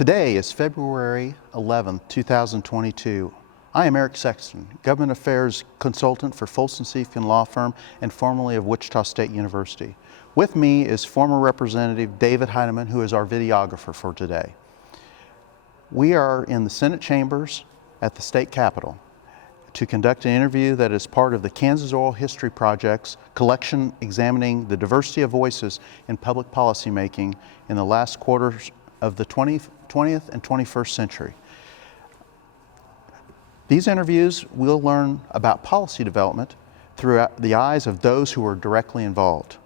Today is February 11th, 2022. I am Eric Sexton, Government Affairs Consultant for Folsom Seafield Law Firm and formerly of Wichita State University. With me is former Representative David Heineman, who is our videographer for today. We are in the Senate chambers at the state capitol to conduct an interview that is part of the Kansas Oral History Project's collection examining the diversity of voices in public policymaking in the last quarters of the 20th and 21st century. These interviews will learn about policy development through the eyes of those who are directly involved.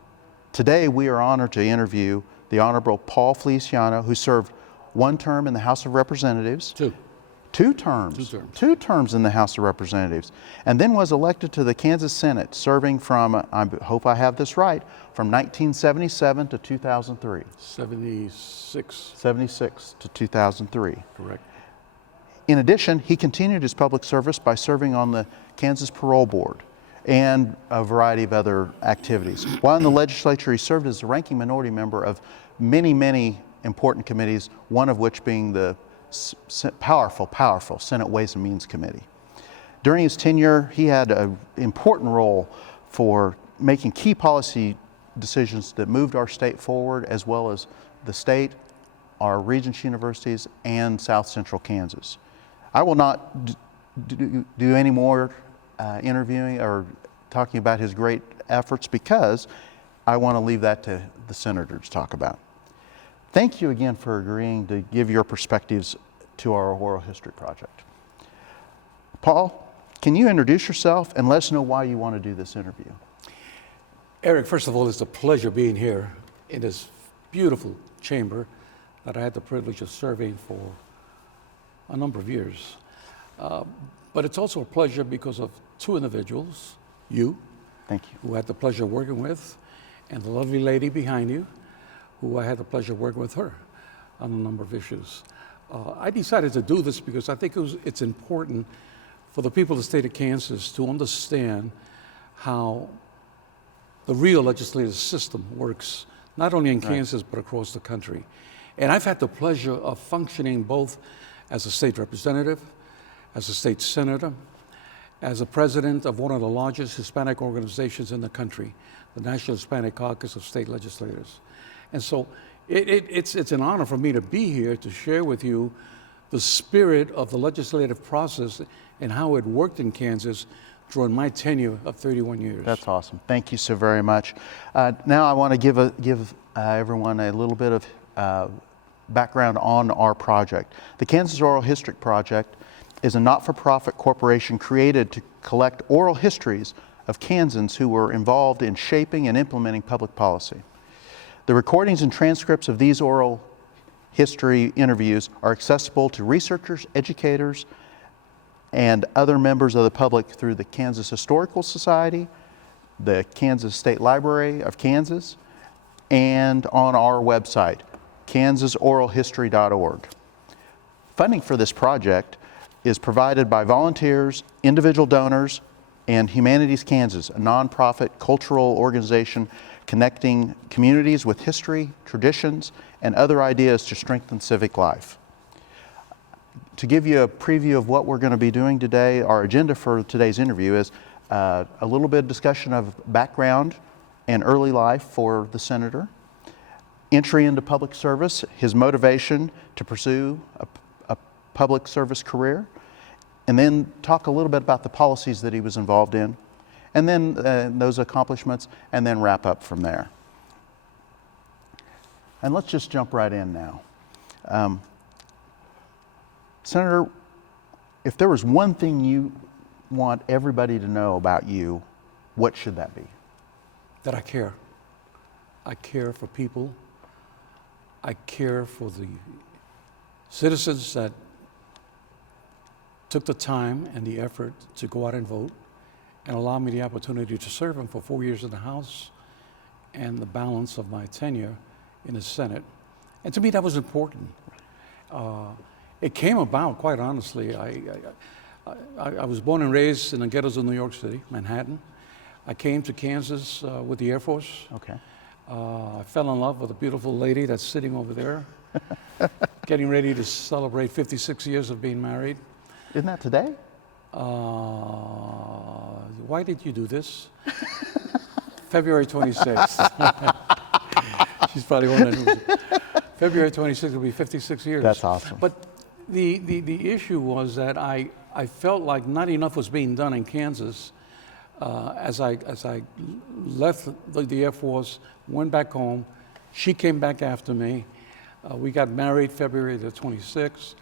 Today we are honored to interview the Honorable Paul Feleciano, who served one term in the House of Representatives. Two terms in the House of Representatives, and then was elected to the Kansas Senate, serving from, I hope I have this right, from 1977 to 2003. 76 to 2003. Correct. In addition, he continued his public service by serving on the Kansas Parole Board and a variety of other activities. While in the legislature, he served as the ranking minority member of many important committees, one of which being the powerful Senate Ways and Means Committee. During his tenure, he had an important role for making key policy decisions that moved our state forward, as well as the state, our Regents universities, and South Central Kansas. I will not do any more interviewing or talking about his great efforts because I want to leave that to the senator to talk about. Thank you again for agreeing to give your perspectives to our Oral History Project. Paul, can you introduce yourself and let us know why you want to do this interview? Eric, first of all, it's a pleasure being here in this beautiful chamber that I had the privilege of serving for a number of years. But it's also a pleasure because of two individuals, you, thank you, who I had the pleasure of working with, and the lovely lady behind you, who I had the pleasure of working with her on a number of issues. I decided to do this because I think it's important for the people of the state of Kansas to understand how the real legislative system works, not only in Kansas, but across the country. And I've had the pleasure of functioning both as a state representative, as a state senator, as a president of one of the largest Hispanic organizations in the country, the National Hispanic Caucus of State Legislators. And so it's an honor for me to be here to share with you the spirit of the legislative process and how it worked in Kansas during my tenure of 31 years. That's awesome. Thank you so very much. Now I want to give everyone a little bit of background on our project. The Kansas Oral History Project is a not-for-profit corporation created to collect oral histories of Kansans who were involved in shaping and implementing public policy. The recordings and transcripts of these oral history interviews are accessible to researchers, educators, and other members of the public through the Kansas Historical Society, the Kansas State Library of Kansas, and on our website, kansasoralhistory.org. Funding for this project is provided by volunteers, individual donors, and Humanities Kansas, a nonprofit cultural organization connecting communities with history, traditions, and other ideas to strengthen civic life. To give you a preview of what we're going to be doing today, our agenda for today's interview is a little bit of discussion of background and early life for the senator, entry into public service, his motivation to pursue a public service career, and then talk a little bit about the policies that he was involved in, and then those accomplishments, and then wrap up from there. And let's just jump right in now. Senator, if there was one thing you want everybody to know about you, what should that be? That I care. I care for people. I care for the citizens that took the time and the effort to go out and vote and allow me the opportunity to serve them for 4 years in the House and the balance of my tenure in the Senate. And to me, that was important. It came about, quite honestly. I was born and raised in the ghettos of New York City, Manhattan. I came to Kansas with the Air Force. Okay. I fell in love with a beautiful lady that's sitting over there, Getting ready to celebrate 56 years of being married. Isn't that today? Why did you do this? February 26th. She's probably wondering. February 26th will be 56 years. That's awesome. But the issue was that I felt like not enough was being done in Kansas. As I left the Air Force, went back home, she came back after me. We got married February the 26th.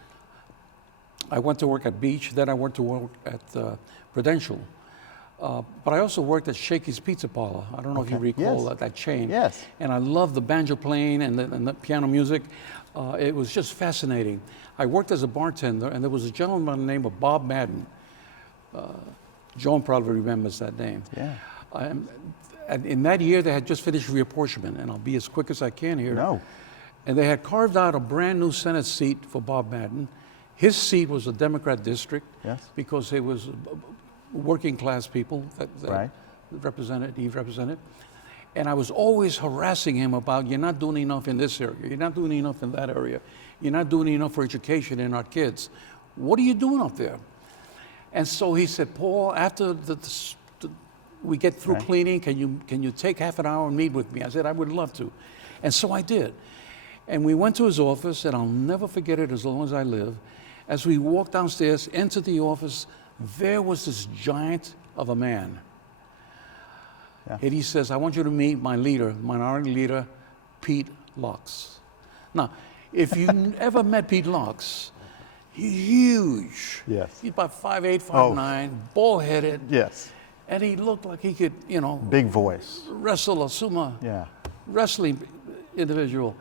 I went to work at Beach, then I went to work at Prudential. But I also worked at Shakey's Pizza Parlor. I don't know if you recall that chain. Yes. And I loved the banjo playing and the piano music. It was just fascinating. I worked as a bartender, and there was a gentleman by the name of Bob Madden. Joan probably remembers that name. Yeah. And in that year, they had just finished reapportionment, and I'll be as quick as I can here. No. And they had carved out a brand new Senate seat for Bob Madden. His seat was a Democrat district because it was working class people that Right. he represented. And I was always harassing him about, you're not doing enough in this area, you're not doing enough in that area, you're not doing enough for education in our kids. What are you doing up there? And so he said, Paul, after we get through cleaning, can you take half an hour and meet with me? I said, I would love to. And so I did. And we went to his office, and I'll never forget it as long as I live. As we walked downstairs, entered the office, there was this giant of a man. Yeah. And he says, I want you to meet my leader, minority leader, Pete Locks. Now, if you ever met Pete Locks, he's huge. Yes. He's about 5'8", 5'9", bald-headed. Yes. And he looked like he could, Big voice. wrestle a sumo wrestling individual.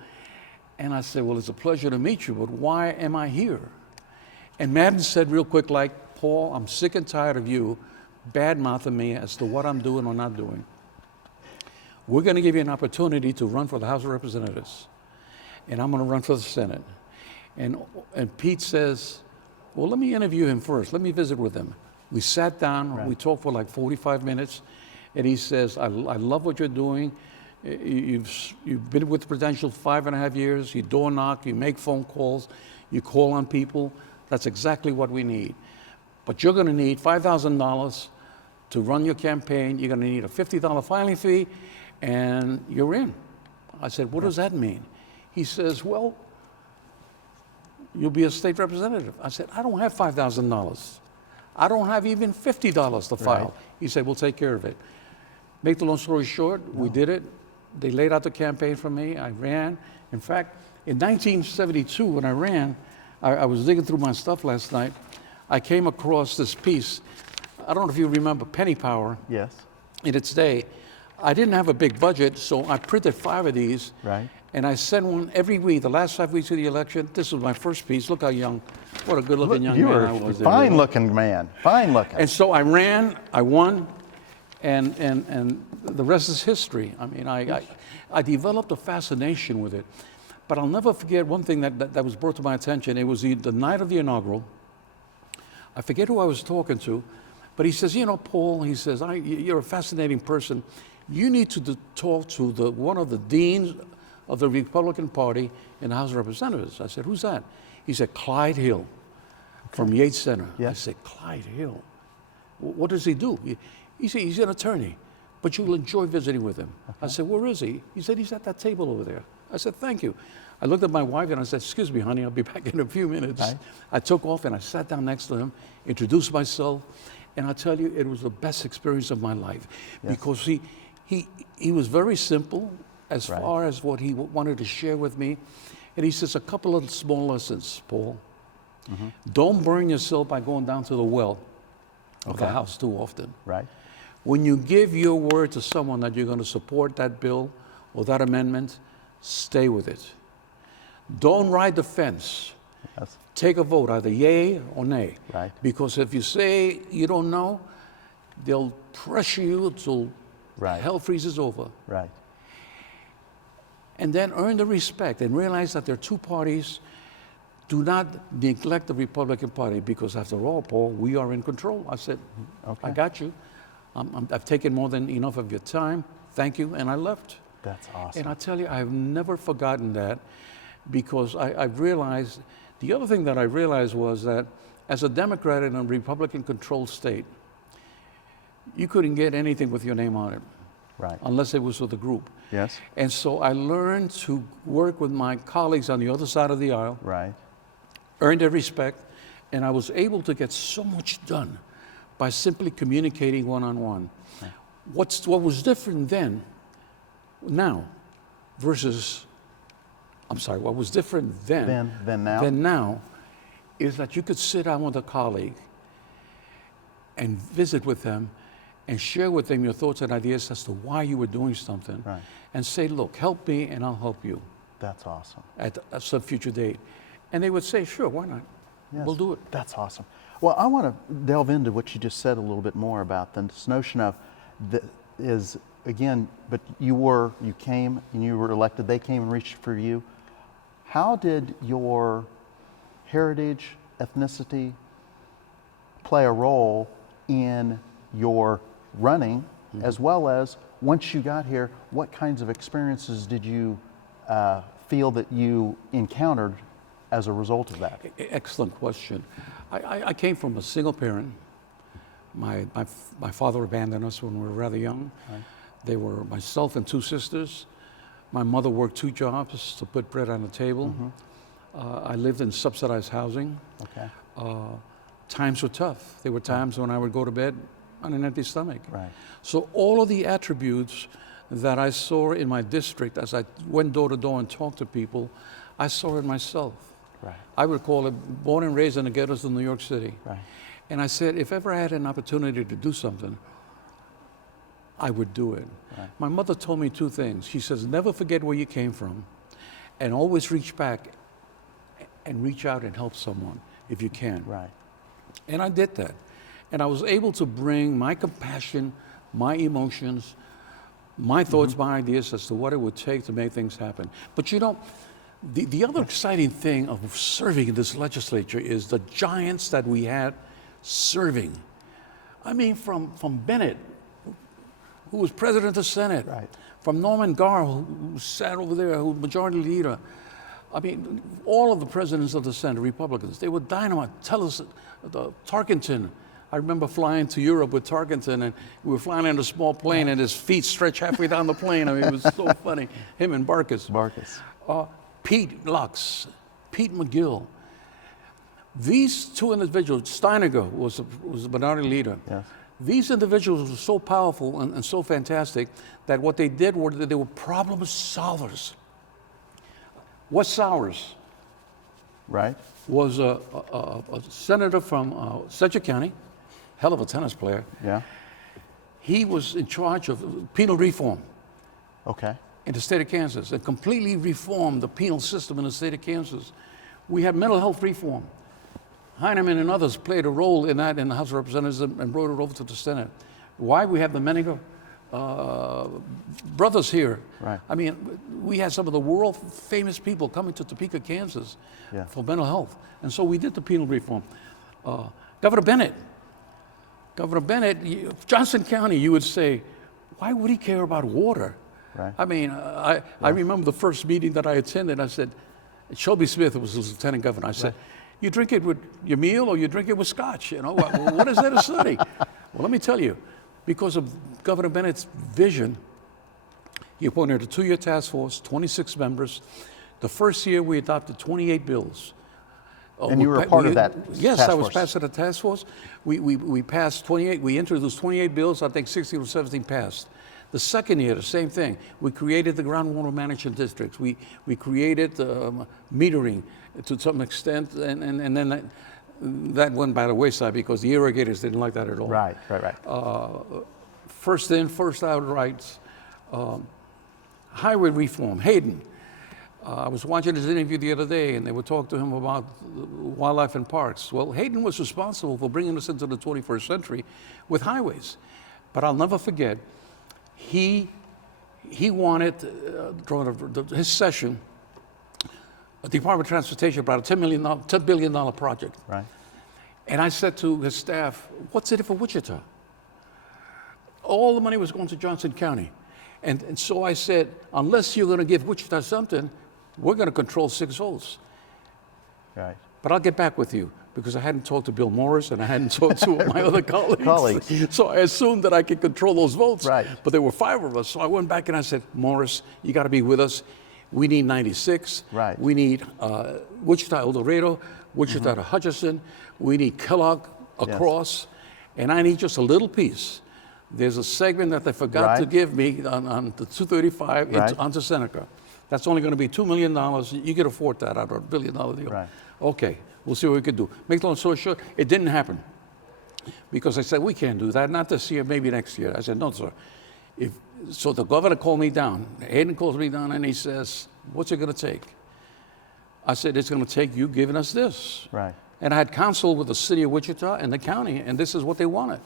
And I said, well, it's a pleasure to meet you, but why am I here? And Madden said real quick, like, Paul, I'm sick and tired of you bad-mouthing me as to what I'm doing or not doing. We're going to give you an opportunity to run for the House of Representatives, and I'm going to run for the Senate. And Pete says, well, let me interview him first. Let me visit with him. We sat down, we talked for like 45 minutes, and he says, I love what you're doing. You've been with Prudential 5.5 years. You door knock, you make phone calls, you call on people. That's exactly what we need. But you're going to need $5,000 to run your campaign. You're going to need a $50 filing fee, and you're in. I said, what does that mean? He says, well, you'll be a state representative. I said, I don't have $5,000. I don't have even $50 to file. Right. He said, we'll take care of it. Make the long story short, we did it. They laid out the campaign for me. I ran. In fact, in 1972, when I ran, I was digging through my stuff last night. I came across this piece. I don't know if you remember Penny Power. Yes. In its day. I didn't have a big budget, so I printed 5 of these. Right. And I sent one every week, the last 5 weeks of the election. This was my first piece. Look how young, what a good-looking young You man were I was. a fine-looking man. Fine-looking. And so I ran, I won, and the rest is history. I mean, I developed a fascination with it. But I'll never forget one thing that was brought to my attention. It was the night of the inaugural. I forget who I was talking to, but he says, Paul, he says, you're a fascinating person. You need to talk to one of the deans of the Republican Party in the House of Representatives. I said, who's that? He said, Clyde Hill from Yates Center. Yes. I said, Clyde Hill? What does he do? He said, he's an attorney, but you'll enjoy visiting with him. Okay. I said, where is he? He said, he's at that table over there. I said, thank you. I looked at my wife and I said, excuse me, honey, I'll be back in a few minutes. Right. I took off and I sat down next to him, introduced myself, and I tell you, it was the best experience of my life. Yes. Because he was very simple as far as what he wanted to share with me. And he says, a couple of small lessons, Paul. Mm-hmm. Don't burn yourself by going down to the well of the House too often. Right. When you give your word to someone that you're going to support that bill or that amendment, stay with it. Don't ride the fence. Yes. Take a vote, either yay or nay. Right. Because if you say you don't know, they'll pressure you until hell freezes over. Right. And then earn the respect and realize that there are two parties. Do not neglect the Republican Party because, after all, Paul, we are in control. I said, I got you. I've taken more than enough of your time. Thank you. And I left. That's awesome. And I tell you, I've never forgotten that. because I realized, the other thing that I realized was that as a Democrat in a Republican-controlled state, you couldn't get anything with your name on it. Right. Unless it was with a group. Yes. And so I learned to work with my colleagues on the other side of the aisle, Right. earned their respect, and I was able to get so much done by simply communicating one-on-one. Right. What was different now, versus, I'm sorry, what was different then than now? Than now, is that you could sit down with a colleague and visit with them and share with them your thoughts and ideas as to why you were doing something. Right. And say, look, help me and I'll help you That's awesome. at some future date. And they would say, sure, why not? Yes. We'll do it. That's awesome. Well, I want to delve into what you just said a little bit more about this notion of again, but you came and you were elected, they came and reached for you. How did your heritage, ethnicity play a role in your running, as well as once you got here, what kinds of experiences did you feel that you encountered as a result of that? Excellent question. I came from a single parent. My father abandoned us when we were rather young. Right. They were myself and 2 sisters. My mother worked 2 jobs to put bread on the table. Mm-hmm. I lived in subsidized housing. Okay. Times were tough. There were times when I would go to bed on an empty stomach. Right. So all of the attributes that I saw in my district as I went door to door and talked to people, I saw it myself. Right. I would call it born and raised in the ghettos of New York City. Right. And I said, if ever I had an opportunity to do something, I would do it. Right. My mother told me 2 things. She says, never forget where you came from, and always reach back and reach out and help someone if you can. Right. And I did that. And I was able to bring my compassion, my emotions, my thoughts, my ideas as to what it would take to make things happen. But you know, the other exciting thing of serving in this legislature is the giants that we had serving. I mean, from Bennett, who was president of the Senate, right. From Norman Garr, who sat over there, who was majority leader. I mean, all of the presidents of the Senate, Republicans, they were dynamite. Tell us, Tarkenton. I remember flying to Europe with Tarkenton, and we were flying in a small plane, and his feet stretched halfway down the plane. I mean, it was so funny. Him and Barkus. Pete Lux, Pete McGill. These 2 individuals, Steiniger was the minority leader. Yes. These individuals were so powerful and so fantastic that what they did was that they were problem solvers. Wes Sowers, right, was a senator from Sedgwick County, hell of a tennis player. Yeah. He was in charge of penal reform. Okay. In the state of Kansas, and completely reformed the penal system in the state of Kansas. We had mental health reform. Heinemann and others played a role in that in the House of Representatives and brought it over to the Senate. Why? We have the Menninger brothers here. Right. I mean, we had some of the world famous people coming to Topeka, Kansas for mental health. And so we did the penal reform. Governor Bennett, Johnson County, you would say, why would he care about water? Right. I mean, I remember the first meeting that I attended, I said, Shelby Smith was the lieutenant governor. I said, you drink it with your meal or you drink it with scotch? You know, what is there to study? Well, let me tell you, because of Governor Bennett's vision, he appointed a 2-year task force, 26 members. The first year we adopted 28 bills. And you were a part of that Yes, task I was force. passed at the task force. We passed 28, we introduced 28 bills, I think 16 or 17 passed. The second year, the same thing. We created the groundwater management districts. We created metering to some extent, and then that went by the wayside because the irrigators didn't like that at all. Right. First in, first out rights. Highway reform, Hayden. I was watching his interview the other day, and they would talk to him about wildlife and parks. Well, Hayden was responsible for bringing us into the 21st century with highways. But I'll never forget, he wanted, during his session, the Department of Transportation about a $10 billion project. Right. And I said to his staff, what's in it for Wichita? All the money was going to Johnson County. And so I said, unless you're going to give Wichita something, we're going to control 6 votes. Right. But I'll get back with you because I hadn't talked to Bill Morris and I hadn't talked to my other colleagues. So I assumed that I could control those votes. Right. But there were 5 of us. So I went back and I said, Morris, you got to be with us. We need 96. Right. We need Wichita, El Dorado, Wichita to Hutchinson. We need Kellogg across. And I need just a little piece. There's a segment that they forgot to give me on the 235 onto Seneca. That's only going to be $2 million. You can afford that out of $1 billion deal. Right. Okay, we'll see what we can do. Make the long story short, it didn't happen. Because I said, we can't do that, not this year, maybe next year. I said, no, sir. So the governor called me down. Hayden calls me down and he says, what's it going to take? I said, it's going to take you giving us this. Right. And I had counsel with the city of Wichita and the county, and this is what they wanted.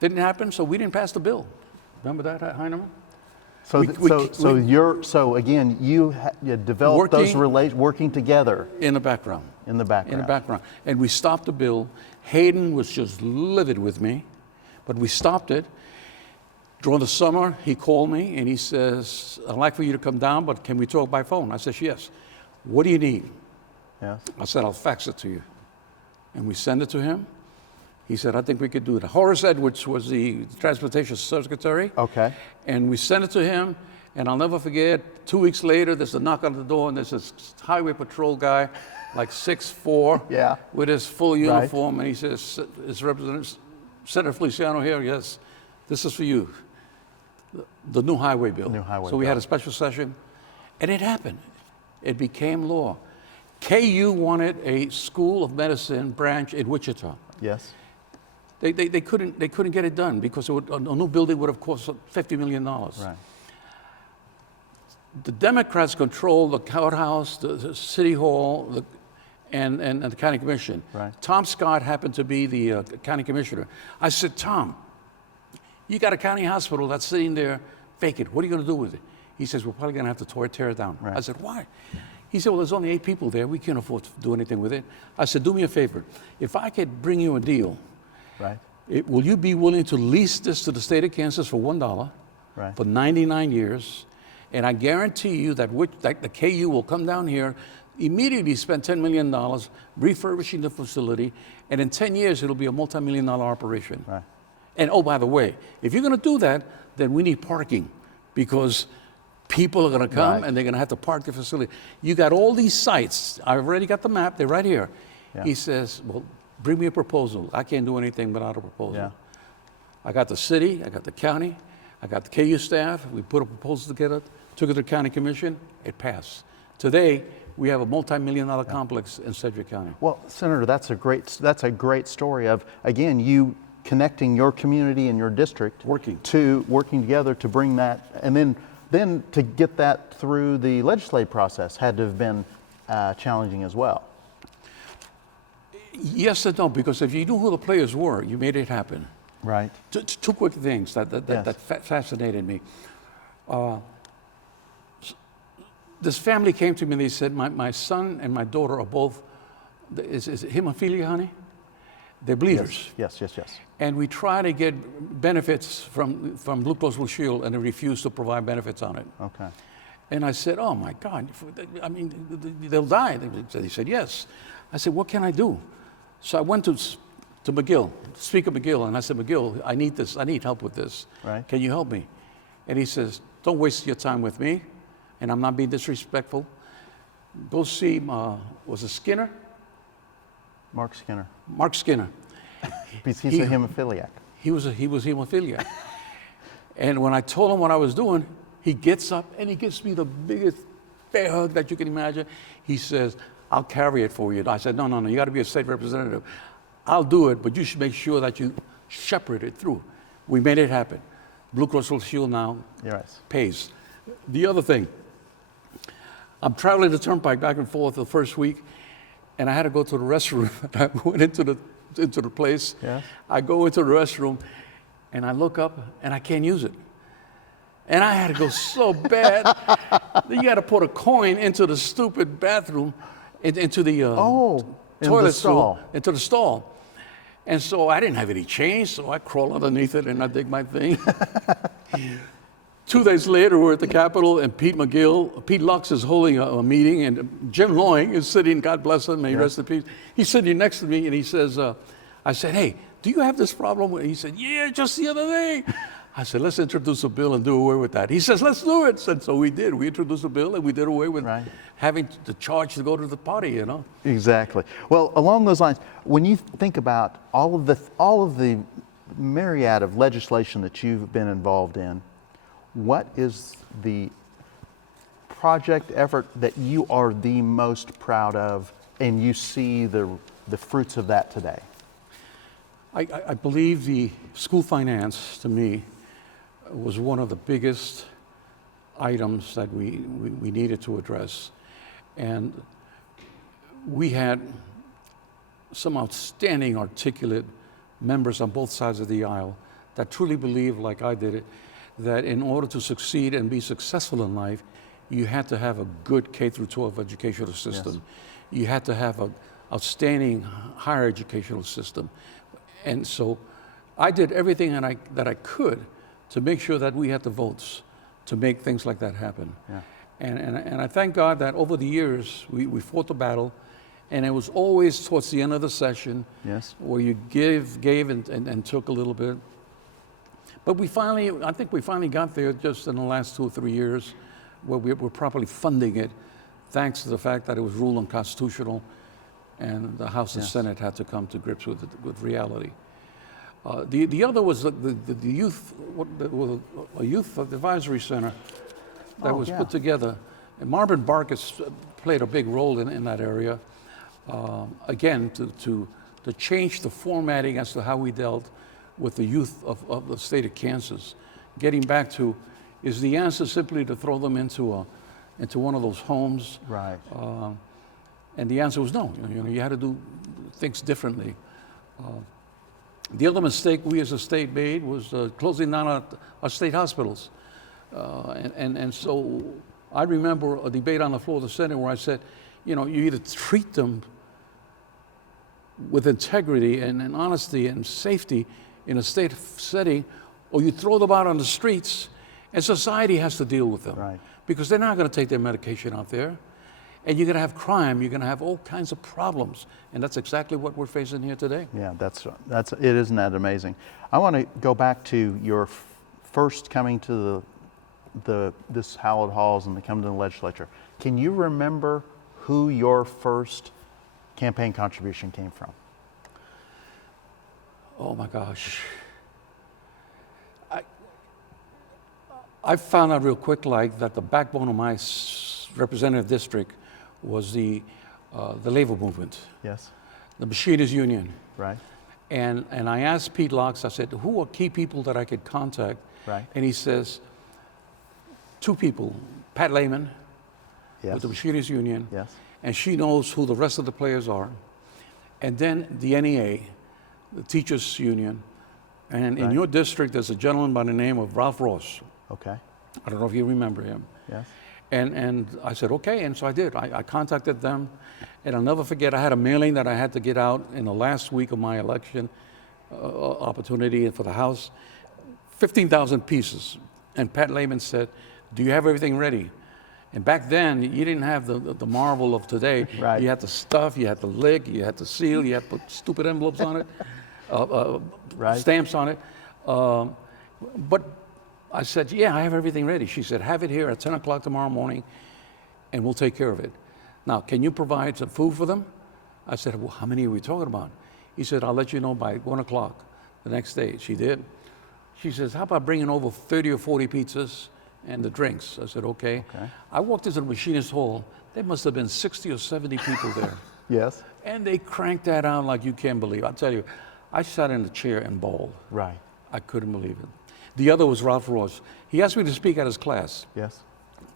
Didn't happen, so we didn't pass the bill. Remember that, Heinemann? So again, you developed those working together. In the background. In the background. In the background. And we stopped the bill. Hayden was just livid with me, but we stopped it. During the summer, he called me and he says, I'd like for you to come down, but can we talk by phone? I said, yes. What do you need? Yes. I said, I'll fax it to you. And we sent it to him. He said, I think we could do it. Horace Edwards was the transportation secretary. Okay. And we sent it to him, and I'll never forget, 2 weeks later, there's a knock on the door, and there's this highway patrol guy, like 6'4", with his full uniform, and he says, is Representative Senator Feleciano here? Yes. This is for you, the new highway bill. So we had a special session, and it happened. It became law. KU wanted a School of Medicine branch in Wichita. Yes. They couldn't get it done because a new building would have cost $50 million. Right. The Democrats control the courthouse, the city hall, and the county commission. Right. Tom Scott happened to be the county commissioner. I said, Tom, you got a county hospital that's sitting there vacant. What are you going to do with it? He says, we're probably going to have to tear it down. Right. I said, why? He said, well, there's only 8 people there. We can't afford to do anything with it. I said, do me a favor. If I could bring you a deal, will you be willing to lease this to the state of Kansas for $1 for 99 years? And I guarantee you that the KU will come down here, immediately spend $10 million refurbishing the facility, and in 10 years, it'll be a multi-million-dollar operation. Right. And oh, by the way, if you're going to do that, then we need parking because people are going to come and they're going to have to park the facility. You got all these sites. I've already got the map. They're right here. Yeah. He says, well, bring me a proposal. I can't do anything without a proposal. Yeah. I got the city. I got the county. I got the KU staff. We put a proposal together, took it to the county commission. It passed. Today, we have a multi-million-dollar complex in Sedgwick County. Well, Senator, that's a great story of, again, you connecting your community and your district working together to bring that, and then to get that through the legislative process had to have been challenging as well. Yes and no, because if you knew who the players were, you made it happen. Right. Two quick things that fascinated me. This family came to me and they said, my son and my daughter are both, is it hemophilia, honey? They're bleeders. Yes. And we try to get benefits from Blue Cross Blue Shield, and they refuse to provide benefits on it. Okay. And I said, oh my God, I mean, they'll die. They said, yes. I said, what can I do? So I went to McGill, Speaker McGill, and I said, McGill, I need this. I need help with this. Right. Can you help me? And he says, don't waste your time with me, and I'm not being disrespectful. Go see, was it Skinner? Mark Skinner. Mark Skinner. Because he's a hemophiliac. He was hemophiliac. And when I told him what I was doing, he gets up and he gives me the biggest bear hug that you can imagine. He says, I'll carry it for you. I said, no, you got to be a state representative. I'll do it, but you should make sure that you shepherd it through. We made it happen. Blue Cross Blue Shield now pays. The other thing, I'm traveling the turnpike back and forth the first week, and I had to go to the restroom. I went into the place. Yeah. I go into the restroom, and I look up, and I can't use it. And I had to go so bad. You got to put a coin into the stupid bathroom, into the toilet stool, into the stall. And so I didn't have any change, so I crawl underneath it and I dig my thing. 2 days later, we're at the Capitol, and Pete Lux is holding a meeting, and Jim Loing is sitting, God bless him, may he rest in peace. He's sitting next to me, and he says, I said, hey, do you have this problem? He said, yeah, just the other day. I said, let's introduce a bill and do away with that. He says, let's do it. And so we did. We introduced a bill, and we did away with having the charge to go to the party, you know? Exactly. Well, along those lines, when you think about all of the myriad of legislation that you've been involved in, what is the project effort that you are the most proud of, and you see the fruits of that today? I believe the school finance, to me, was one of the biggest items that we needed to address. And we had some outstanding, articulate members on both sides of the aisle that truly believed, like I did it, that in order to succeed and be successful in life, you had to have a good K through 12 educational system. Yes. You had to have an outstanding higher educational system. And so I did everything that I could to make sure that we had the votes to make things like that happen. Yeah. And I thank God that over the years, we fought the battle, and it was always towards the end of the session where you gave and took a little bit. But I think we finally got there just in the last 2 or 3 years where we were properly funding it, thanks to the fact that it was ruled unconstitutional, and the House and Senate had to come to grips with reality. The other was the youth, a youth advisory center that was put together. And Marvin Barkis played a big role in that area. Again, to change the formatting as to how we dealt with the youth of the state of Kansas. Getting back to, is the answer simply to throw them into one of those homes? Right. And the answer was no. You had to do things differently. The other mistake we as a state made was closing down our state hospitals. And so I remember a debate on the floor of the Senate where I said, you either treat them with integrity and honesty and safety in a state setting, or you throw them out on the streets, and society has to deal with them. Right. Because they're not going to take their medication out there. And you're going to have crime, you're going to have all kinds of problems. And that's exactly what we're facing here today. Yeah, isn't that amazing? I want to go back to your first coming to this hallowed halls and coming to the legislature. Can you remember who your first campaign contribution came from? Oh my gosh. I found out real quick that the backbone of my representative district was the labor movement. Yes. The Machinists Union. Right. And I asked Pete Lux, I said, who are key people that I could contact? Right. And he says, 2 people, Pat Lehman with the Machinists Union. Yes. And she knows who the rest of the players are. And then the NEA, the Teachers Union. And in your district, there's a gentleman by the name of Ralph Ross. Okay. I don't know if you remember him. Yes. And I said, okay, and so I did. I contacted them, and I'll never forget, I had a mailing that I had to get out in the last week of my election opportunity for the House, 15,000 pieces. And Pat Lehman said, do you have everything ready? And back then, you didn't have the marvel of today. Right. You had to stuff, you had to lick, you had to seal, you had to put stupid envelopes on it, stamps on it. But I said, yeah, I have everything ready. She said, have it here at 10 o'clock tomorrow morning, and we'll take care of it. Now, can you provide some food for them? I said, well, how many are we talking about? He said, I'll let you know by 1 o'clock the next day. She did. She says, how about bringing over 30 or 40 pizzas and the drinks? I said, okay. I walked into the Machinist Hall. There must have been 60 or 70 people there. Yes. And they cranked that out like you can't believe. I'll tell you, I sat in the chair and bawled. Right. I couldn't believe it. The other was Ralph Ross. He asked me to speak at his class. Yes.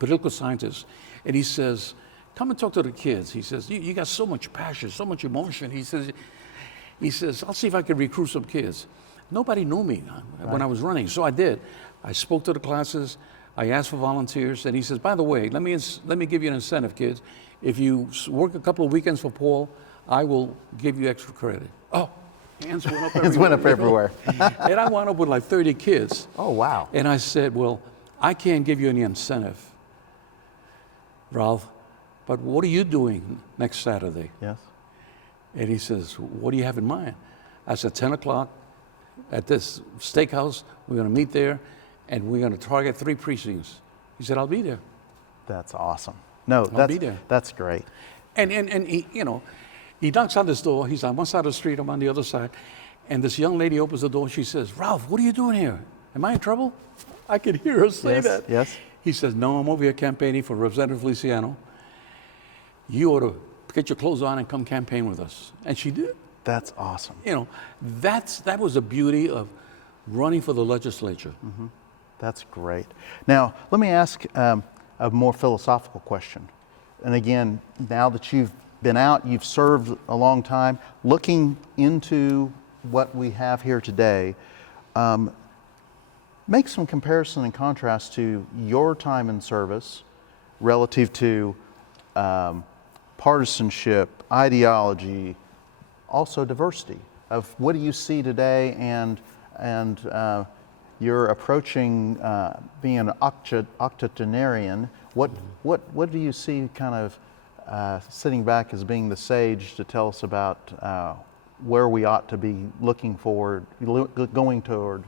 Political scientist. And he says, come and talk to the kids. He says, you got so much passion, so much emotion. He says, I'll see if I can recruit some kids. Nobody knew me when I was running, so I did. I spoke to the classes. I asked for volunteers. And he says, by the way, let me give you an incentive, kids. If you work a couple of weekends for Paul, I will give you extra credit. Oh. Hands went up everywhere. Hands went up everywhere. And I wound up with like 30 kids. Oh, wow. And I said, well, I can't give you any incentive, Ralph, but what are you doing next Saturday? Yes. And he says, what do you have in mind? I said, 10 o'clock at this steakhouse. We're going to meet there, and we're going to target 3 precincts. He said, I'll be there. That's awesome. No, I'll be there. That's great. And he, you know, he knocks on this door. He's on one side of the street, I'm on the other side. And this young lady opens the door. She says, Ralph, what are you doing here? Am I in trouble? I could hear her say that. Yes. He says, no, I'm over here campaigning for Representative Feliciano. You ought to get your clothes on and come campaign with us. And she did. That's awesome. You know, that was the beauty of running for the legislature. Mm-hmm. That's great. Now, let me ask a more philosophical question. And again, now that you've been out, you've served a long time, looking into what we have here today, make some comparison and contrast to your time in service relative to partisanship, ideology, also diversity of what do you see today, and you're approaching being an octogenarian. What do you see kind of sitting back as being the sage to tell us about where we ought to be looking forward, going toward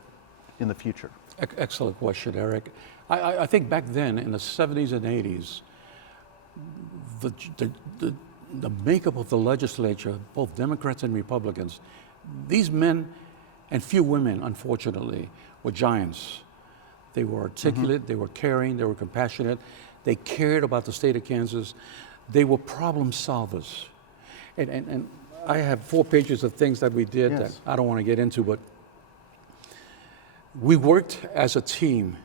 in the future? Excellent question, Eric. I think back then in the 70s and 80s, the makeup of the legislature, both Democrats and Republicans, these men and few women, unfortunately, were giants. They were articulate, mm-hmm. They were caring, they were compassionate, they cared about the state of Kansas, they were problem solvers. And I have 4 pages of things that we did that I don't want to get into, but we worked as a team.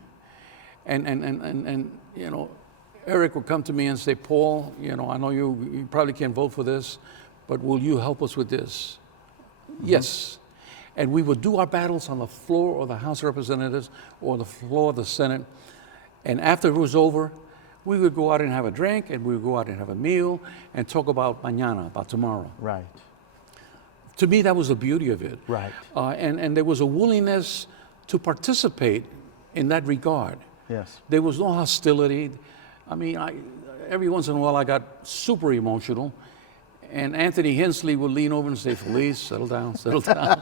And you know, Eric would come to me and say, Paul, you know, I know you probably can't vote for this, but will you help us with this? Mm-hmm. Yes. And we would do our battles on the floor of the House of Representatives or the floor of the Senate. And after it was over, we would go out and have a drink, and we would go out and have a meal and talk about mañana, about tomorrow. Right. To me, that was the beauty of it. Right. And there was a willingness to participate in that regard. Yes. There was no hostility. I mean, every once in a while I got super emotional, and Anthony Hensley would lean over and say, Felice, settle down, settle down.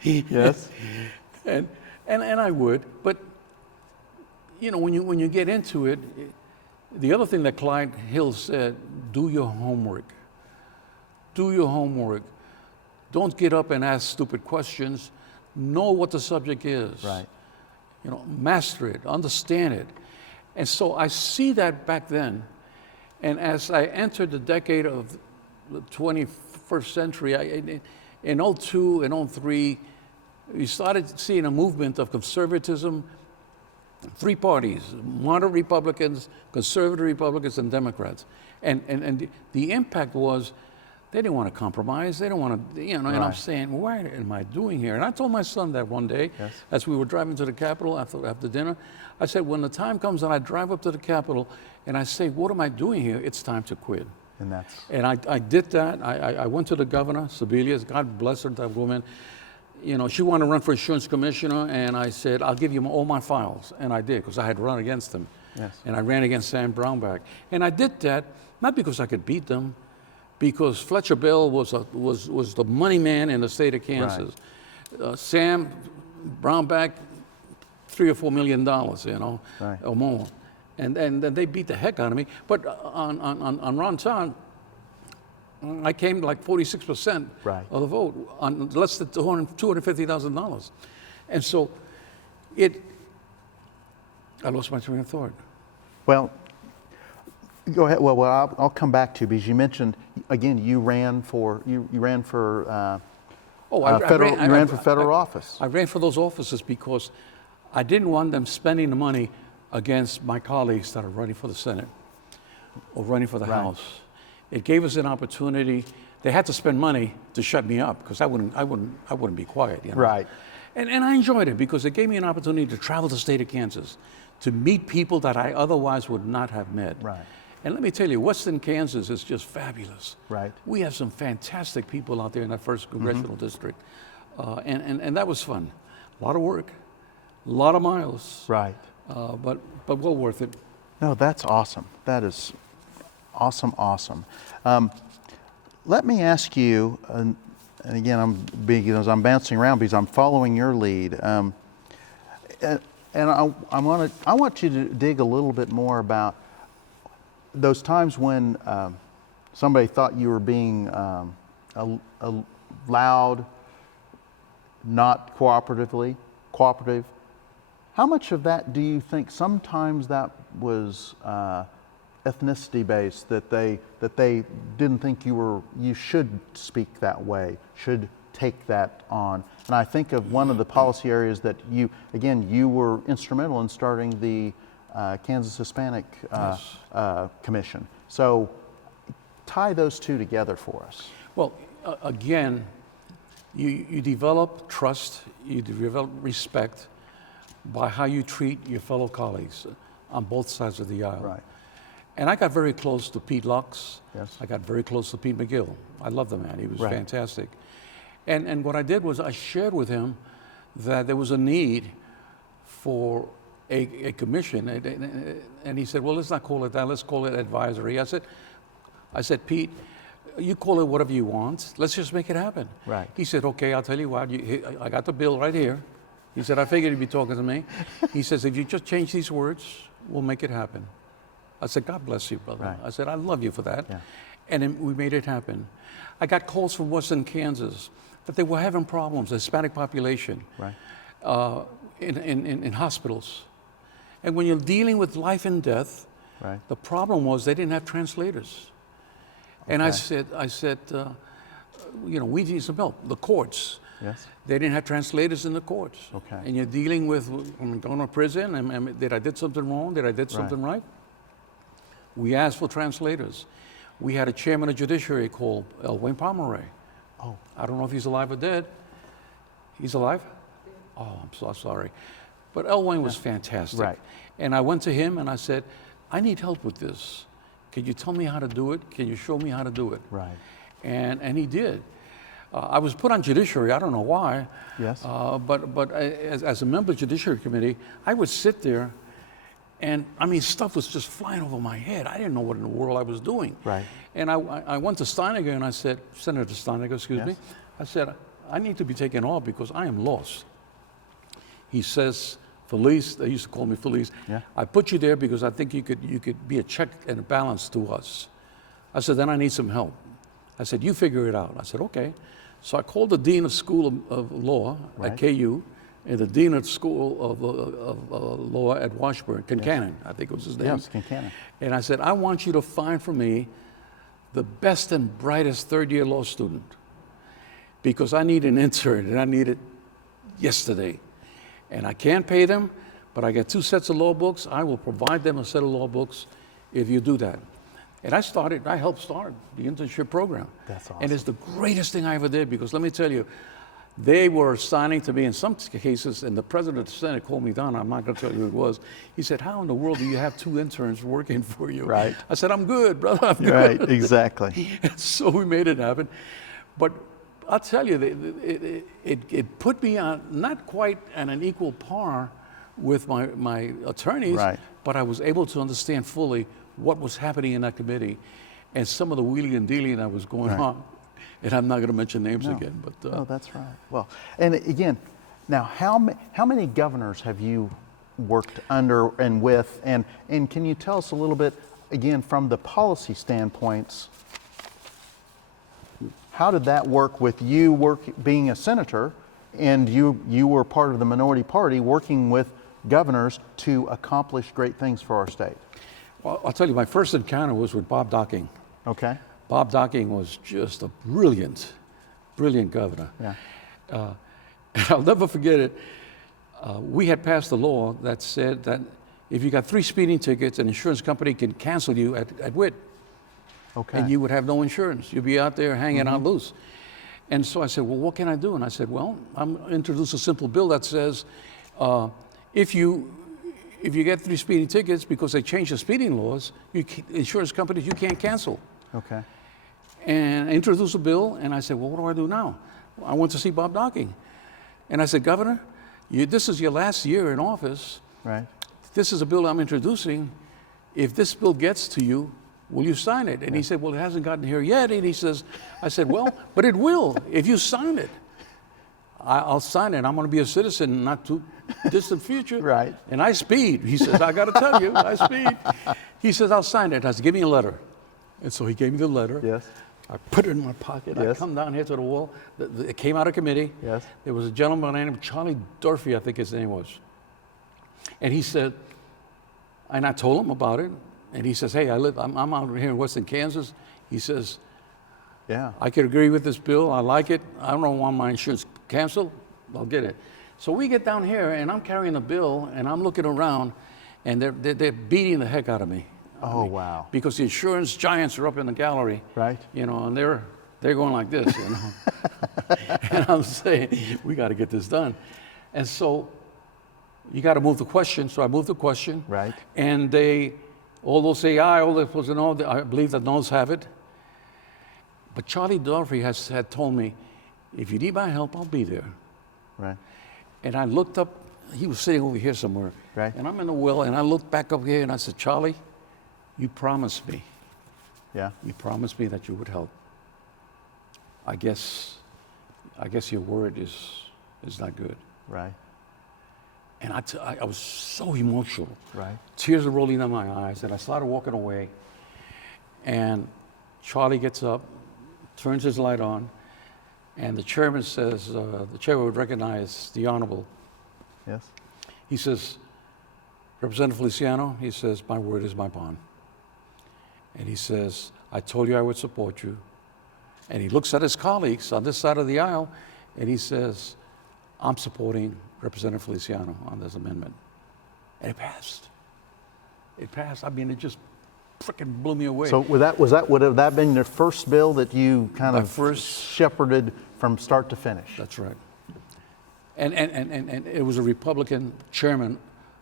Yes. And I would, but you know, when you get into it, the other thing that Clyde Hill said, do your homework. Do your homework. Don't get up and ask stupid questions. Know what the subject is. Right. You know, master it, understand it. And so I see that back then. And as I entered the decade of the 21st century, in 02 and 03, we started seeing a movement of conservatism, 3 parties, moderate Republicans, conservative Republicans, and Democrats. And the impact was they didn't want to compromise. They don't want to, you know, and I'm saying, what am I doing here? And I told my son that one day, as we were driving to the Capitol after dinner, I said, when the time comes and I drive up to the Capitol and I say, what am I doing here? It's time to quit. And I did that. I went to the governor, Sebelius, God bless her, that woman. You know, she wanted to run for insurance commissioner, and I said, I'll give you all my files. And I did, because I had run against them. And I ran against Sam Brownback. And I did that, not because I could beat them, because Fletcher Bell was the money man in the state of Kansas. Sam Brownback, $3 or $4 million, you know, or more. And then they beat the heck out of me. But on Ron Town, I came like 46% of the vote on less than $250,000. And so I lost my train of thought. Well, go ahead. Well, I'll come back to you, because you mentioned, again, you ran for federal office. I ran for those offices because I didn't want them spending the money against my colleagues that are running for the Senate or running for the House. It gave us an opportunity. They had to spend money to shut me up, because I wouldn't be quiet. You know? Right. And I enjoyed it, because it gave me an opportunity to travel the state of Kansas, to meet people that I otherwise would not have met. Right. And let me tell you, Western Kansas is just fabulous. Right. We have some fantastic people out there in that 1st congressional district. And that was fun. A lot of work, A lot of miles, Right. but well worth it. No, that's awesome. That is awesome, awesome. Let me ask you, and again, I'm bouncing around because I'm following your lead. And I want you to dig a little bit more about those times when somebody thought you were being loud, not cooperative. How much of that do you think sometimes that was ethnicity based, that they didn't think you should speak that way, should take that on? And I think of one of the policy areas that you were instrumental in starting the Kansas Hispanic Commission. So tie those two together for us. Well, again, you develop trust, you develop respect by how you treat your fellow colleagues on both sides of the aisle. Right. And I got very close to Pete Lux. Yes. I got very close to Pete McGill. I love the man. He was Right. fantastic. And what I did was I shared with him that there was a need for a commission. And he said, well, let's not call it that. Let's call it advisory. I said, Pete, you call it whatever you want. Let's just make it happen. Right. He said, okay, I'll tell you what. I got the bill right here. He said, I figured you'd be talking to me. He says, if you just change these words, we'll make it happen. I said, God bless you, brother. Right. I said, I love you for that. Yeah. And then we made it happen. I got calls from Western Kansas that they were having problems, the Hispanic population, Right. in hospitals. And when you're dealing with life and death, Right. the problem was they didn't have translators. And I Okay. said, we need some help. The courts. Yes. They didn't have translators in the courts. Okay. And you're dealing with, I'm going to prison, and did I did something wrong? Did I did something right? We asked for translators. We had a chairman of judiciary called Wayne Pomeroy. Oh. I don't know if he's alive or dead. He's alive? Oh, I'm so sorry. But Wayne was fantastic. Right. And I went to him and I said, I need help with this. Can you tell me how to do it? Can you show me how to do it? Right. And he did. I was put on judiciary. I don't know why. Yes. But as a member of the Judiciary Committee, I would sit there, and I mean, stuff was just flying over my head. I didn't know what in the world I was doing. Right. And I went to Steiniger and I said, Senator Steiniger, excuse me, Yes. I said, I need to be taken off because I am lost. He says, Felice, they used to call me Felice, Yeah. I put you there because I think you could be a check and a balance to us. I said, then I need some help. I said, you figure it out. I said, okay. So I called the Dean of School of Law Right. at KU and the Dean of School of Law at Washburn, Kincannon, I think was his name. Yes, Kincannon. And I said, I want you to find for me the best and brightest third-year law student because I need an intern and I need it yesterday. And I can't pay them, but I get 2 sets of law books. I will provide them a set of law books if you do that. And I helped start the internship program. That's awesome. And it's the greatest thing I ever did because let me tell you, they were assigning to me in some cases, and the president of the Senate called me down. I'm not going to tell you who it was. He said, how in the world do you have 2 interns working for you? Right. I said, I'm good, brother. I'm good. Right, exactly. And so we made it happen. But I'll tell you, it put me on not quite on an equal par with my attorneys, Right. but I was able to understand fully what was happening in that committee and some of the wheeling and dealing that was going Right. on. And I'm not going to mention names No. again. But Oh, that's right. Well, and again, now how many governors have you worked under and with, and can you tell us a little bit again from the policy standpoints? How did that work with you being a senator, and you were part of the minority party working with governors to accomplish great things for our state? well, I'll tell you, my first encounter was with Bob Docking. Okay. Bob Docking was just a brilliant, brilliant governor. Yeah. And I'll never forget it. We had passed a law that said that if you got 3 speeding tickets, an insurance company can cancel you at wit. Okay. And you would have no insurance. You'd be out there hanging out loose. And so I said, well, what can I do? And I said, well, I'm going to introduce a simple bill that says if you get 3 speeding tickets because they changed the speeding laws, insurance companies, you can't cancel. Okay. And I introduced a bill, and I said, well, what do I do now? I went to see Bob Docking. And I said, Governor, this is your last year in office. Right. This is a bill I'm introducing. If this bill gets to you, will you sign it? And he said, well, it hasn't gotten here yet. And I said, well, but it will if you sign it. I'll sign it. I'm going to be a citizen in not too distant future. Right. And I speed. He says, I got to tell you, I speed. He says, I'll sign it. I said, give me a letter. And so he gave me the letter. Yes. I put it in my pocket. Yes. I come down here to the wall. It came out of committee. Yes. There was a gentleman named Charlie Durfee, I think his name was. And he said, and I told him about it. And he says, hey, I'm out here in Western Kansas. He says, Yeah. I could agree with this bill. I like it. I don't want my insurance canceled. I'll get it. So we get down here, and I'm carrying the bill, and I'm looking around, and they're beating the heck out of me. Oh, wow. Because the insurance giants are up in the gallery. Right. You know, and they're going like this, you know. And I'm saying, we got to get this done. And so you got to move the question. So I moved the question. Right. And all those say aye, all those supposed to no, I believe that no's have it. But Charlie Durfee had told me, if you need my help, I'll be there. Right. And I looked up, he was sitting over here somewhere. Right. And I'm in the well, and I looked back up here, and I said, Charlie, you promised me. Yeah. You promised me that you would help. I guess your word is not good. Right. And I was so emotional. Right. Tears are rolling down my eyes, and I started walking away. And Charlie gets up, turns his light on, and the chairman says, the chair would recognize the honorable. Yes. He says, Representative Feliciano, he says, my word is my bond. And he says, I told you I would support you. And he looks at his colleagues on this side of the aisle, and he says, I'm supporting Representative Feliciano on this amendment. And it passed. It passed. I mean, it just freaking blew me away. So would have that been your first bill that you kind My of first- shepherded from start to finish? That's right. And it was a Republican chairman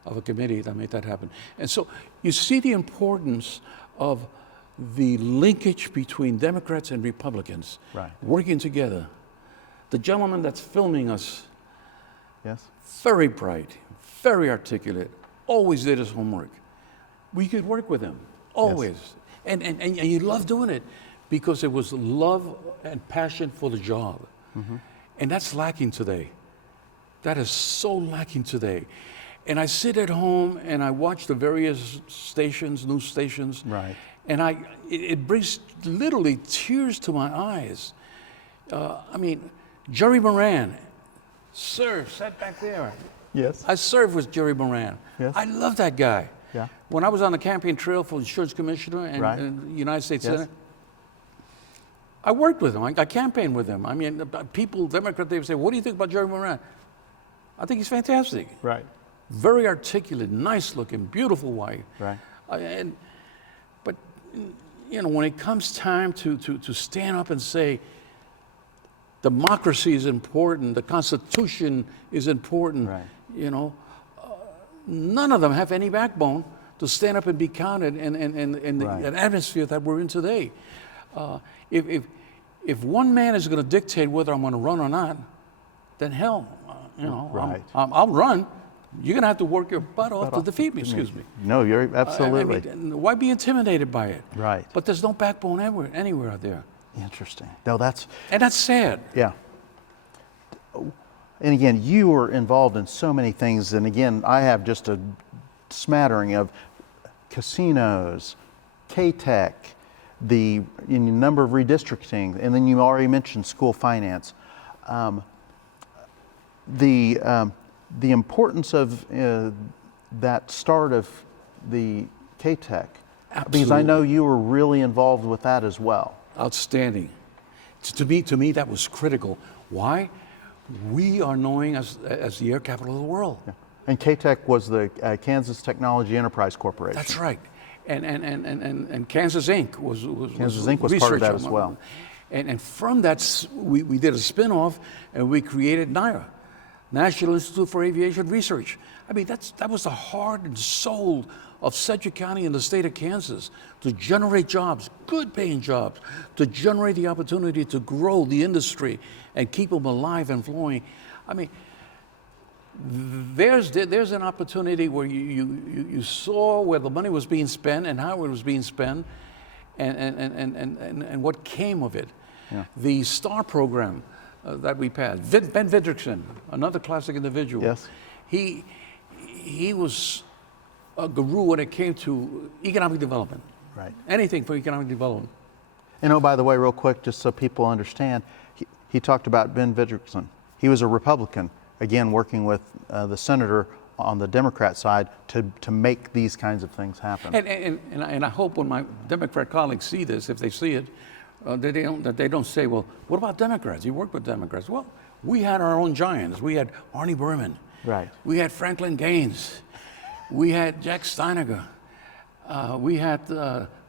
of a committee that made that happen. And so you see the importance of the linkage between Democrats and Republicans Right. working together. The gentleman that's filming us, Yes. very bright, very articulate, always did his homework. We could work with him, always. And you love doing it because it was love and passion for the job. Mm-hmm. And that's lacking today. That is so lacking today. And I sit at home and I watch the various stations, news stations. Right. And it brings literally tears to my eyes. I mean, Jerry Moran, sat back there. Yes. I served with Jerry Moran. Yes. I love that guy. Yeah. When I was on the campaign trail for insurance commissioner Right. and United States Yes. Senate, I worked with him. I campaigned with him. I mean, people, Democrats, they would say, what do you think about Jerry Moran? I think he's fantastic. Right. Very articulate, nice looking, beautiful wife. Right. But, you know, when it comes time to stand up and say, democracy is important, the Constitution is important, Right. you know, none of them have any backbone to stand up and be counted in Right. an atmosphere that we're in today. If one man is going to dictate whether I'm going to run or not, then hell, you know, Right. I'll run. You're going to have to work your butt off to defeat me, excuse me. No, you're I absolutely mean, why be intimidated by it? right. But there's no backbone anywhere out there. Interesting. No, that's And that's sad. yeah. And again, you were involved in so many things. And again, I have just a smattering of casinos, KTech, the number of redistricting, and then you already mentioned school finance. The importance of that start of the KTech, because I know you were really involved with that as well. Outstanding. To me, that was critical. Why? We are known as the air capital of the world. Yeah. And KTech was the Kansas Technology Enterprise Corporation. That's right. And Kansas Inc. was Kansas Inc. was part of that as well. And from that, we did a spin-off, and we created NIRA, National Institute for Aviation Research. I mean, that was the heart and soul of Sedgwick County and the state of Kansas, to generate jobs, good paying jobs, to generate the opportunity to grow the industry and keep them alive and flowing. I mean, there's an opportunity where you saw where the money was being spent and how it was being spent, and what came of it. Yeah. The STAR program that we passed. Ben Vidrickson, another classic individual. Yes. He was a guru when it came to economic development. Right. Anything for economic development. And oh, by the way, real quick, just so people understand, he talked about Ben Vidrickson. He was a Republican, again, working with the senator on the Democrat side to make these kinds of things happen. And I hope when my Democrat colleagues see this, if they see it, that they don't say, well, what about Democrats? You work with Democrats. Well, we had our own giants. We had Arnie Berman. Right. We had Franklin Gaines. We had Jack Steiniger. We had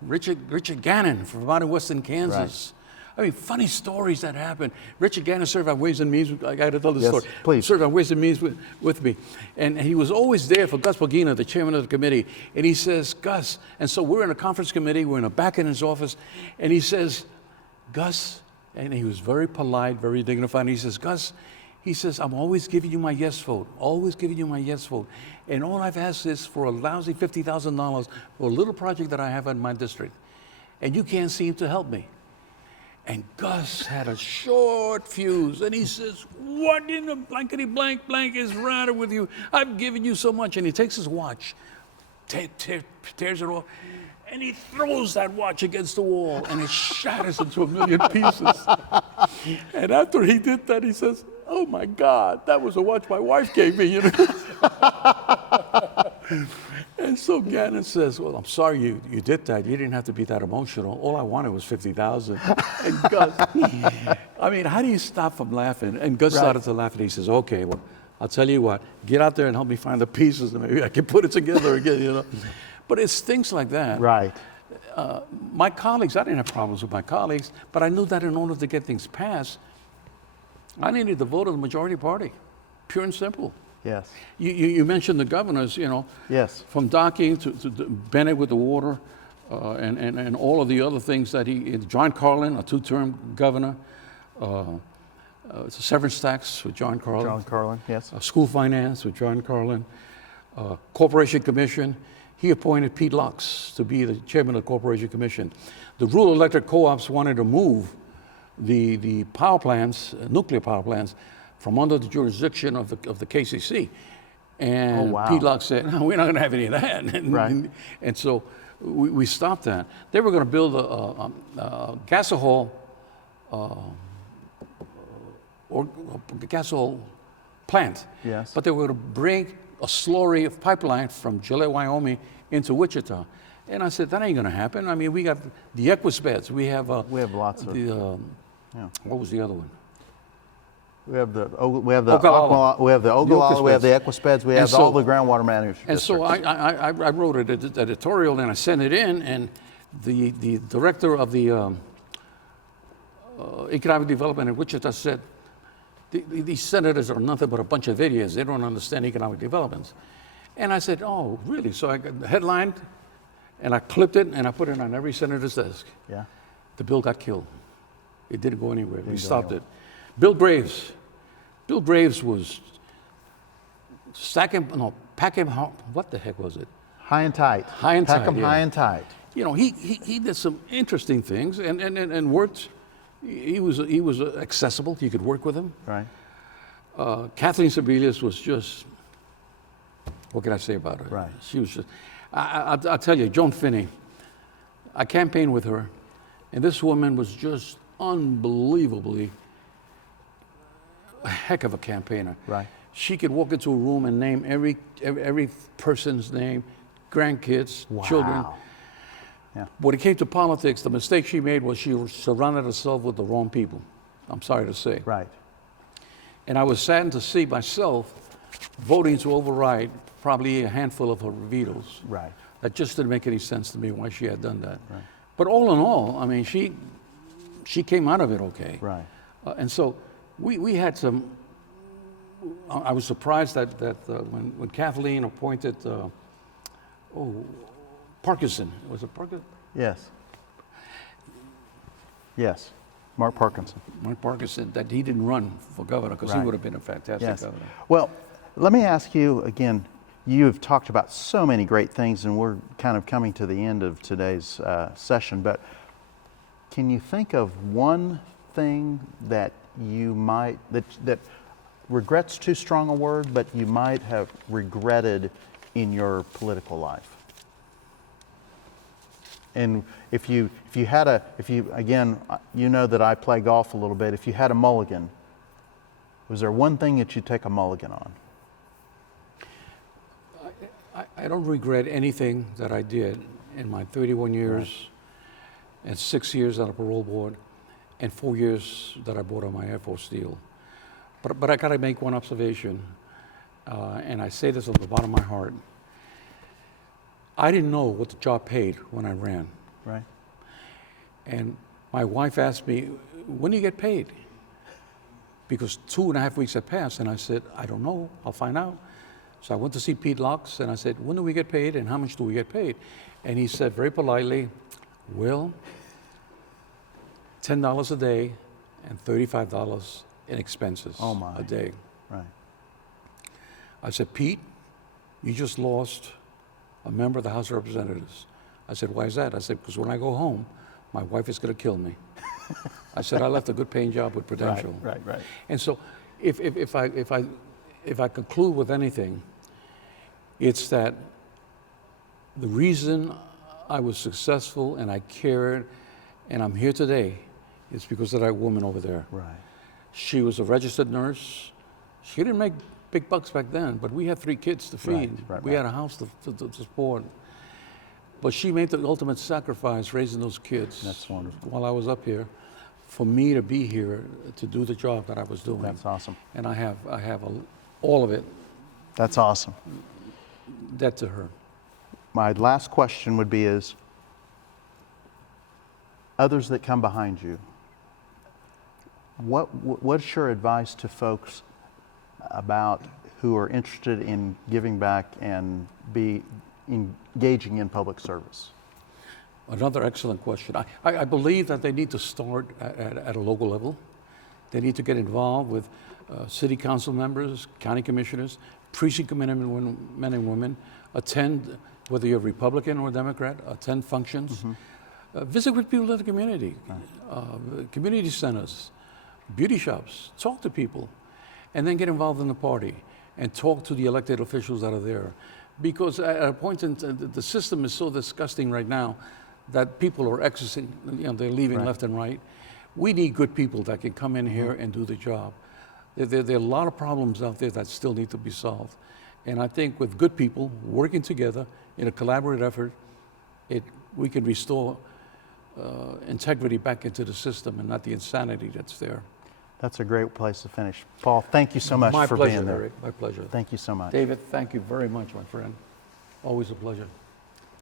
Richard Gannon from out of Western Kansas. Right. I mean, funny stories that happened. Richard Gannon served on Ways and Means. I got to tell the story. Please. Served on Ways and Means with me. And he was always there for Gus Pagina, the chairman of the committee. And he says, Gus, and so we're in a conference committee, we're in the back in his office, and he says, Gus, and he was very polite, very dignified, and he says, Gus, he says, I'm always giving you my yes vote, always giving you my yes vote. And all I've asked is for a lousy $50,000 for a little project that I have in my district. And you can't seem to help me. And Gus had a short fuse, and he says, what in the blankety blank is the matter with you? I've given you so much. And he takes his watch, tears it off, and he throws that watch against the wall, and it shatters into a million pieces. And after he did that, he says, oh my God, that was a watch my wife gave me, you know. And so Gannon says, well, I'm sorry you did that. You didn't have to be that emotional. All I wanted was $50,000. And Gus, I mean, how do you stop from laughing? And Gus started to laugh, and he says, okay, well, I'll tell you what, get out there and help me find the pieces, and maybe I can put it together again, you know. But it's things like that. Right. My colleagues, I didn't have problems with my colleagues, but I knew that in order to get things passed, I needed the vote of the majority party, pure and simple. Yes. You mentioned the governors, you know. Yes. From Docking to Bennett with the water, and all of the other things that John Carlin, a two-term governor, severance tax with John Carlin. John Carlin, yes. School finance with John Carlin, Corporation Commission. He appointed Pete Lux to be the chairman of the Corporation Commission. The rural electric co-ops wanted to move the power plants, nuclear power plants, from under the jurisdiction of the KCC. And Pete Lux said, no, we're not going to have any of that. And so we stopped that. They were going to build a gasohol plant. Yes. But they were going to bring a slurry of pipeline from Gillette, Wyoming into Wichita. And I said, that ain't going to happen. I mean, we got the Equisbeds. We have lots of what was the other one? We have the Ogallala, we have the Equispeds, we have all the groundwater management. And so I wrote an editorial and I sent it in, and the director of the economic development in Wichita said, these senators are nothing but a bunch of idiots. They don't understand economic developments. And I said, oh, really? So I got the headline, and I clipped it, and I put it on every senator's desk. Yeah. The bill got killed. It didn't go anywhere. We stopped it. Bill Graves. Bill Graves was pack him, what the heck was it? High and tight. High and tight. Pack him high and tight. You know, he did some interesting things and worked. He was accessible. You could work with him. Right. Kathleen Sebelius was just, what can I say about her? Right. She was just, I'll tell you, Joan Finney, I campaigned with her, and this woman was just unbelievably a heck of a campaigner. Right. She could walk into a room and name every person's name, grandkids, children. Yeah. When it came to politics, the mistake she made was she surrounded herself with the wrong people. I'm sorry to say. Right. And I was saddened to see myself voting to override probably a handful of her vetoes. Right. That just didn't make any sense to me why she had done that. Right. But all in all, I mean, she came out of it okay. Right. And so we had some. I was surprised that when Kathleen appointed Parkinson, was it Parkinson? Yes. Yes, Mark Parkinson. Mark Parkinson, that he didn't run for governor because he would have been a fantastic governor. Well, Let me ask you again, you have talked about so many great things, and we're kind of coming to the end of today's session, but can you think of one thing that you might, that regret's too strong a word, but you might have regretted in your political life? And if you again, you know that I play golf a little bit, if you had a mulligan, was there one thing that you'd take a mulligan on? I don't regret anything that I did in my 31 years and 6 years on a parole board and 4 years that I bought on my Air Force deal. But I got to make one observation, and I say this from the bottom of my heart. I didn't know what the job paid when I ran. Right. And my wife asked me, when do you get paid? Because 2.5 weeks had passed, and I said, I don't know, I'll find out. So I went to see Pete Locks, and I said, when do we get paid, and how much do we get paid? And he said very politely, well, $10 a day and $35 in expenses a day. Right. I said, Pete, you just lost a member of the House of Representatives. I said, why is that? I said, because when I go home, my wife is going to kill me. I said, I left a good paying job with Prudential. Right. And so if I conclude with anything, it's that the reason I was successful and I cared and I'm here today is because of that woman over there. Right. She was a registered nurse. She didn't make big bucks back then, but we had 3 kids to feed. We had a house to support. But she made the ultimate sacrifice raising those kids. That's wonderful. While I was up here, for me to be here to do the job that I was doing. That's awesome. And I have all of it. That's awesome. Debt to her. My last question would be is, others that come behind you, what's your advice to folks about who are interested in giving back and be engaging in public service? Another excellent question. I believe that they need to start at a local level. They need to get involved with city council members, county commissioners, precinct men and women, attend, whether you're Republican or Democrat, attend functions, visit with people in the community, community centers, beauty shops, talk to people, and then get involved in the party and talk to the elected officials that are there. Because at a point in the system is so disgusting right now that people are exiting, they're leaving left and right. We need good people that can come in here and do the job. There are a lot of problems out there that still need to be solved. And I think with good people working together in a collaborative effort, we can restore integrity back into the system and not the insanity that's there. That's a great place to finish. Paul, thank you so much for being there. Eric, my pleasure. Thank you so much. David, thank you very much, my friend. Always a pleasure.